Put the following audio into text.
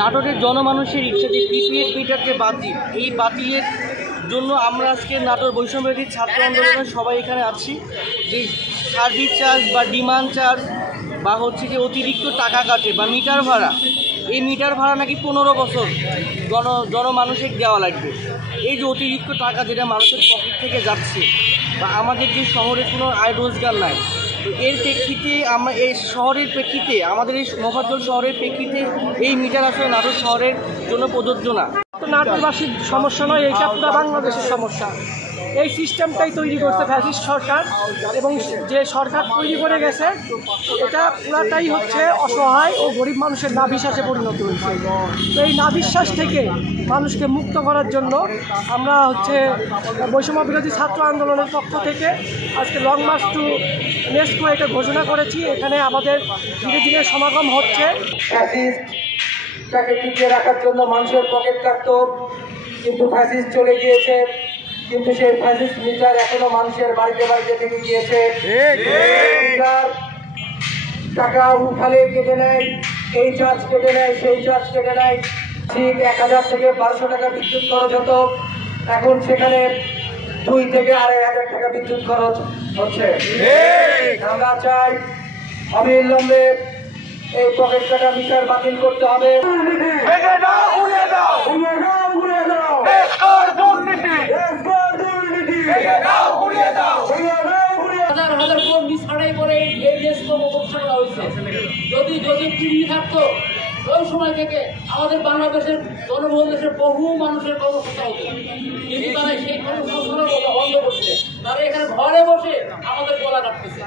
নাটোরের জনমানুষের ইচ্ছা যে পিপিএড মিটার যে বাতিল, এই বাতিলের জন্য আমরা আজকে নাটোর বৈষম্যবিরোধী ছাত্র আন্দোলনের সবাই এখানে আছি। যে সার্ভিস চার্জ বা ডিমান্ড চার্জ বা হচ্ছে যে অতিরিক্ত টাকা কাটে বা মিটার ভাড়া, এই মিটার ভাড়া নাকি 15 বছর জনমানুষের দেওয়া লাগবে। এই যে অতিরিক্ত টাকা যেটা মানুষের পকেট থেকে যাচ্ছে বা আমাদের যে শহরে কোনো আয় রোজগার নাই, তো এর প্রেক্ষিতে আমরা এই শহরের প্রেক্ষিতে আমাদের এই মফস্বল শহরের প্রেক্ষিতে এই মিটার আসলে নাটোর শহরের জন্য প্রযোজ্য না। তো নাটোরবাসীর সমস্যা নয়, এইটা পুরো বাংলাদেশের সমস্যা। এই সিস্টেমটাই তৈরি করছে ফ্যাসিস্ট সরকার, এবং যে সরকার তৈরি করে গেছে এটা পুরাটাই হচ্ছে অসহায় ও গরিব মানুষের নাভিশ্বাসে পরিণত হয়েছে। তো এই নাভিশ্বাস থেকে মানুষকে মুক্ত করার জন্য আমরা হচ্ছে বৈষম্য বিরোধী ছাত্র আন্দোলনের পক্ষ থেকে আজকে লং মার্চ টু নেস্কো এটা ঘোষণা করেছি। এখানে আমাদের ধীরে ধীরে সমাগম হচ্ছে। তাকে টিকিয়ে রাখার জন্য মানুষের পকেট কাটতো, কিন্তু ফ্যাসিস্ট চলে গিয়েছে, কিন্তু সেই ফ্যাসিস্ট মিটার এখনো মানুষের বাড়িতে বাড়িতে থেকে গিয়েছে। টাকা উঠালে কেটে নেয়, এই চার্জ কেটে নেয়, সেই চার্জ কেটে নেয়। ঠিক 1000 থেকে 1200 টাকা বিদ্যুৎ খরচ হতো, এখন সেখানে 2 থেকে 2500 টাকা বিদ্যুৎ খরচ হচ্ছে। আমরা চাই অবিলম্বে এই পকেট কাটা মিটার বাতিল করতে হবে। যদি টিভি থাকতো ওই সময় থেকে আমাদের বাংলাদেশের জনবহুল দেশের বহু মানুষের কর্মসংস্থান হতো, কিন্তু তারা সেই কর্মসংস্থান বন্ধ করছে। তারা এখানে ঘরে বসে আমাদের গলা কাটতেছে।